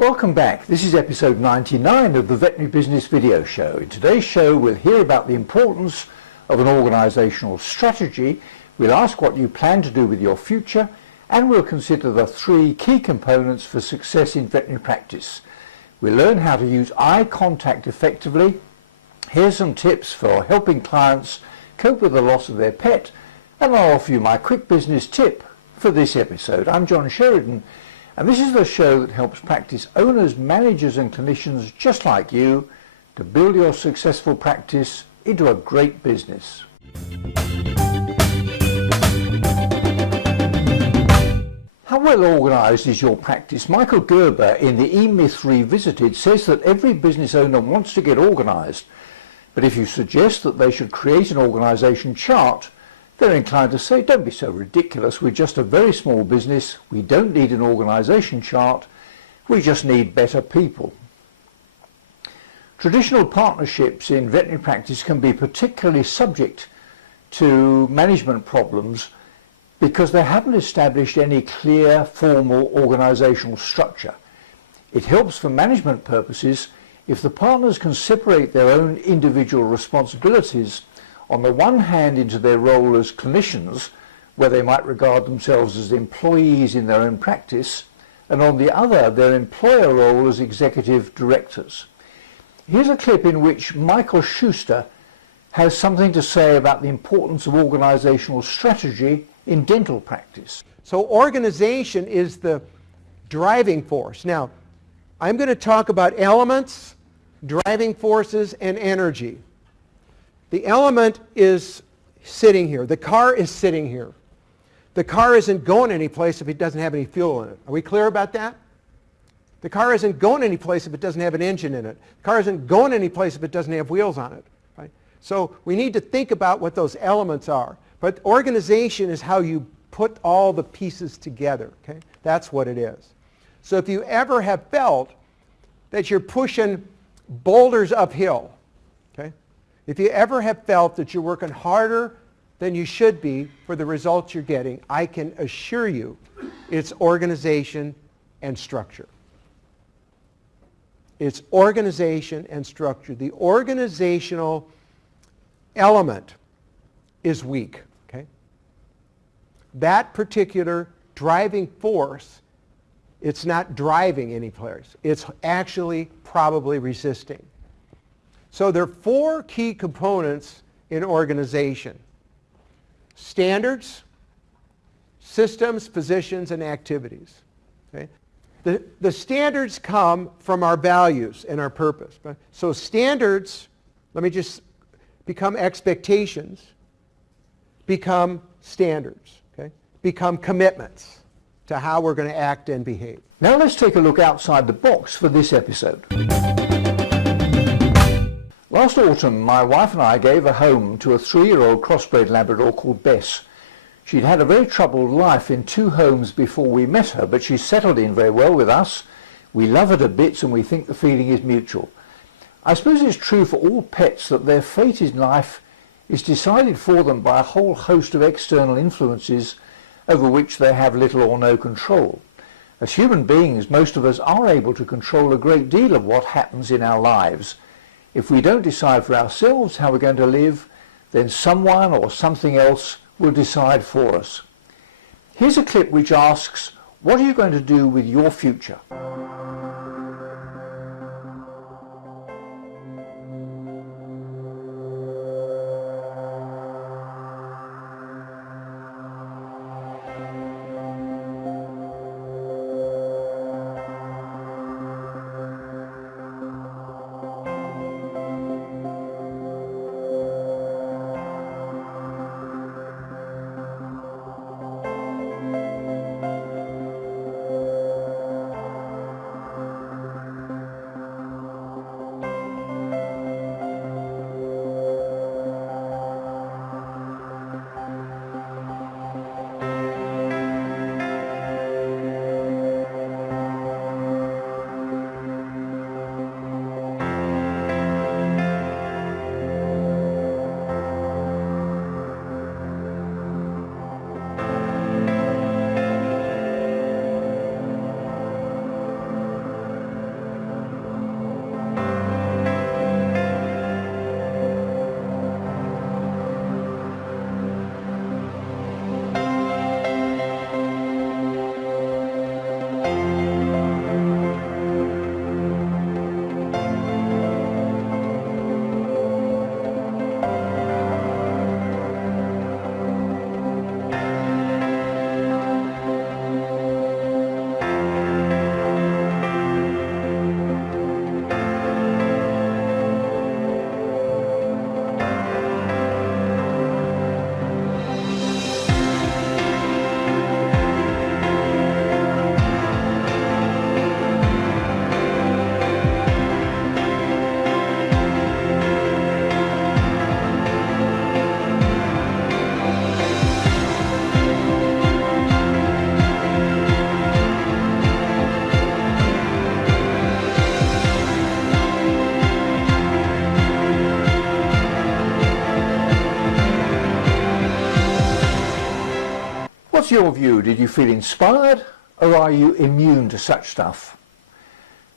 Welcome back. This is episode 99 of the Veterinary Business Video Show. In today's show we'll hear about the importance of an organisational strategy, we'll ask what you plan to do with your future, and we'll consider the 3 key components for success in veterinary practice. We'll learn how to use eye contact effectively, here's some tips for helping clients cope with the loss of their pet, and I'll offer you my quick business tip for this episode. I'm John Sheridan, and this is the show that helps practice owners, managers and clinicians just like you to build your successful practice into a great business. How well organised is your practice? Michael Gerber in the E-Myth Revisited says that every business owner wants to get organised, but if you suggest that they should create an organisation chart, they're inclined to say, don't be so ridiculous, we're just a very small business, we don't need an organisation chart, we just need better people. Traditional partnerships in veterinary practice can be particularly subject to management problems because they haven't established any clear formal organisational structure. It helps for management purposes if the partners can separate their own individual responsibilities on the one hand into their role as clinicians, where they might regard themselves as employees in their own practice, and on the other their employer role as executive directors. Here's a clip in which Michael Schuster has something to say about the importance of organisational strategy in dental practice. So organization is the driving force. Now, I'm going to talk about elements, driving forces, and energy. The element is sitting here. The car is sitting here. The car isn't going anyplace if it doesn't have any fuel in it. Are we clear about that? The car isn't going anyplace if it doesn't have an engine in it. The car isn't going anyplace if it doesn't have wheels on it. Right? So we need to think about what those elements are. But organization is how you put all the pieces together. Okay? That's what it is. So if you ever have felt that you're pushing boulders uphill, okay? If you ever have felt that you're working harder than you should be for the results you're getting, I can assure you it's organization and structure. It's organization and structure. The organizational element is weak. Okay? That particular driving force, it's not driving any place. It's actually probably resisting. So there are 4 key components in organization: standards, systems, positions, and activities. Okay? The standards come from our values and our purpose. So standards, let me just become expectations, become standards, okay? Become commitments to how we're going to act and behave. Now let's take a look outside the box for this episode. Last autumn, my wife and I gave a home to a 3-year-old crossbred Labrador called Bess. She'd had a very troubled life in 2 homes before we met her, but she's settled in very well with us. We love her to bits and we think the feeling is mutual. I suppose it's true for all pets that their fate in life is decided for them by a whole host of external influences over which they have little or no control. As human beings, most of us are able to control a great deal of what happens in our lives. If we don't decide for ourselves how we're going to live, then someone or something else will decide for us. Here's a clip which asks, what are you going to do with your future? What's your view? Did you feel inspired, or are you immune to such stuff?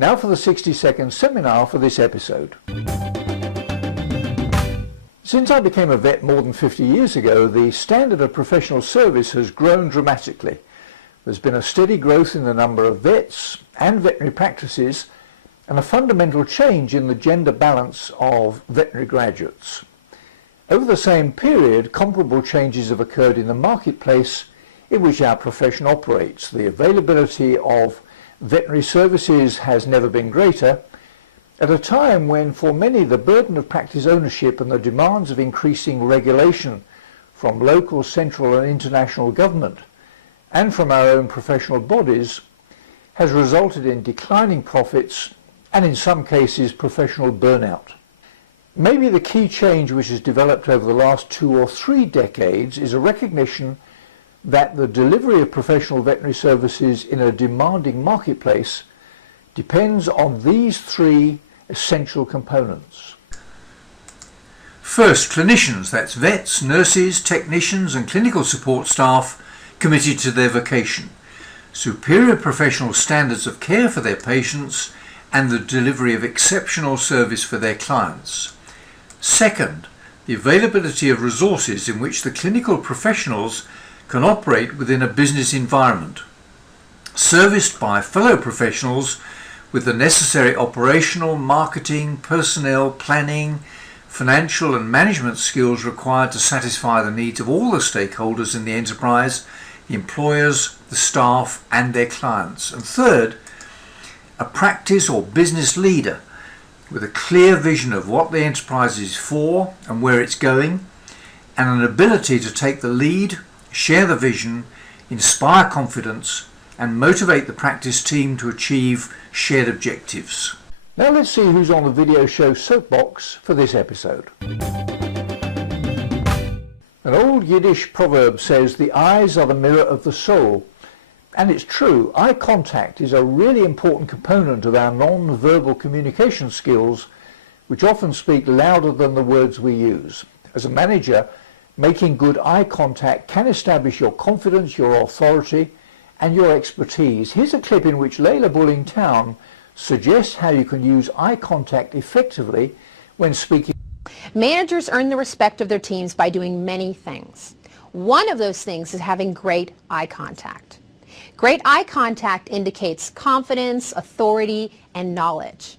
Now for the 60-second seminar for this episode. Since I became a vet more than 50 years ago, the standard of professional service has grown dramatically. There's been a steady growth in the number of vets and veterinary practices, and a fundamental change in the gender balance of veterinary graduates. Over the same period, comparable changes have occurred in the marketplace in which our profession operates. The availability of veterinary services has never been greater, at a time when for many the burden of practice ownership and the demands of increasing regulation from local, central and international government and from our own professional bodies has resulted in declining profits and in some cases professional burnout. Maybe the key change which has developed over the last 2 or 3 decades is a recognition that the delivery of professional veterinary services in a demanding marketplace depends on these 3 essential components. First, clinicians, that's vets, nurses, technicians and clinical support staff committed to their vocation, superior professional standards of care for their patients and the delivery of exceptional service for their clients. Second, the availability of resources in which the clinical professionals can operate within a business environment, serviced by fellow professionals with the necessary operational, marketing, personnel, planning, financial and management skills required to satisfy the needs of all the stakeholders in the enterprise, the employers, the staff and their clients. And third, a practice or business leader with a clear vision of what the enterprise is for and where it's going, and an ability to take the lead, share the vision, inspire confidence and motivate the practice team to achieve shared objectives. Now let's see who's on the video show soapbox for this episode. An old Yiddish proverb says the eyes are the mirror of the soul. And it's true, eye contact is a really important component of our non-verbal communication skills, which often speak louder than the words we use. As a manager, making good eye contact can establish your confidence, your authority and your expertise. Here's a clip in which Layla Bulling Town suggests how you can use eye contact effectively when speaking. Managers earn the respect of their teams by doing many things. One of those things is having great eye contact. Great eye contact indicates confidence, authority, and knowledge.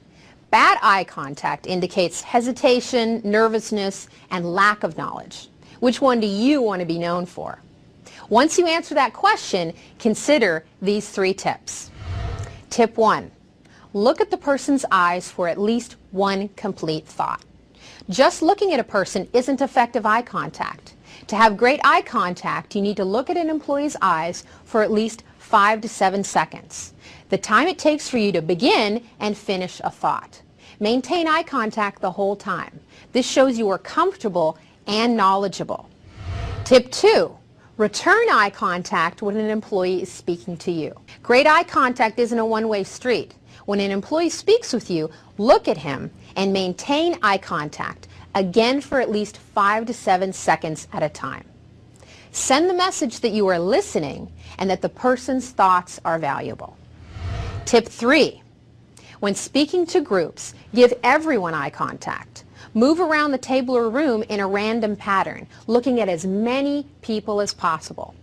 Bad eye contact indicates hesitation, nervousness, and lack of knowledge. Which one do you want to be known for? Once you answer that question, consider these 3 tips. Tip 1. Look at the person's eyes for at least 1 complete thought. Just looking at a person isn't effective eye contact. To have great eye contact, you need to look at an employee's eyes for at least 5 to 7 seconds, the time it takes for you to begin and finish a thought. Maintain eye contact the whole time. This shows you are comfortable and knowledgeable. Tip 2. Return eye contact when an employee is speaking to you. Great eye contact isn't a one-way street. When an employee speaks with you, look at him and maintain eye contact, again for at least 5 to 7 seconds at a time. Send the message that you are listening and that the person's thoughts are valuable. Tip 3. When speaking to groups, give everyone eye contact. Move around the table or room in a random pattern, looking at as many people as possible.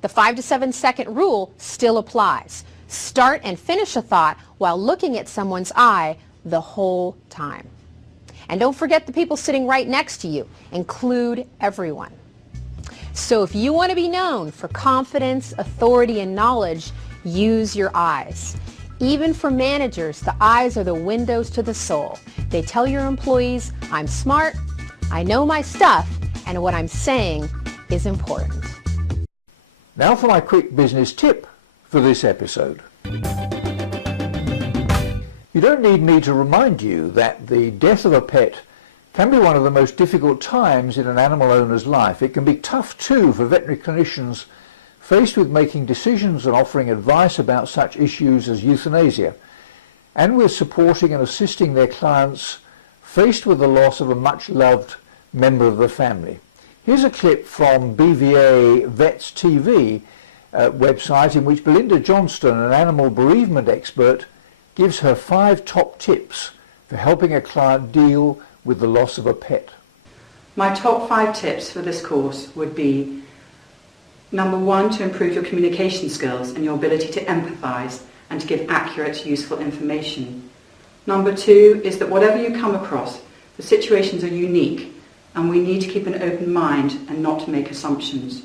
The 5 to 7 second rule still applies. Start and finish a thought while looking at someone's eye the whole time. And don't forget the people sitting right next to you. Include everyone. So if you want to be known for confidence, authority, and knowledge, use your eyes. Even for managers, the eyes are the windows to the soul. They tell your employees, I'm smart, I know my stuff, and what I'm saying is important. Now for my quick business tip for this episode. You don't need me to remind you that the death of a pet can be one of the most difficult times in an animal owner's life. It can be tough too for veterinary clinicians faced with making decisions and offering advice about such issues as euthanasia, and with supporting and assisting their clients faced with the loss of a much-loved member of the family. Here's a clip from BVA Vets TV website in which Belinda Johnston, an animal bereavement expert, gives her 5 top tips for helping a client deal with the loss of a pet. My top 5 tips for this course would be: number 1, to improve your communication skills and your ability to empathise and to give accurate, useful information. Number 2 is that whatever you come across, the situations are unique and we need to keep an open mind and not to make assumptions.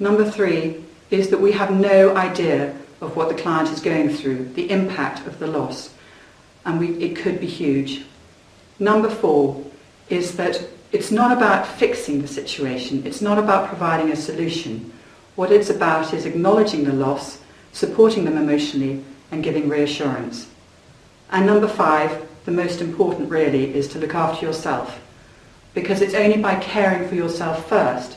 Number 3 is that we have no idea of what the client is going through, the impact of the loss, and it could be huge. Number 4 is that it's not about fixing the situation, it's not about providing a solution. What it's about is acknowledging the loss, supporting them emotionally, and giving reassurance. And number 5, the most important really, is to look after yourself, because it's only by caring for yourself first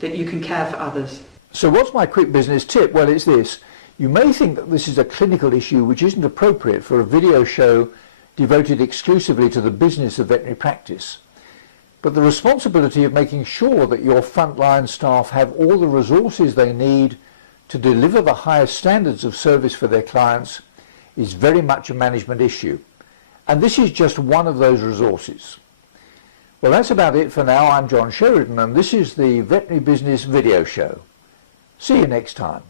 that you can care for others. So what's my quick business tip? Well, it's this. You may think that this is a clinical issue which isn't appropriate for a video show devoted exclusively to the business of veterinary practice. But the responsibility of making sure that your frontline staff have all the resources they need to deliver the highest standards of service for their clients is very much a management issue. And this is just one of those resources. Well, that's about it for now. I'm John Sheridan, and this is the Veterinary Business Video Show. See you next time.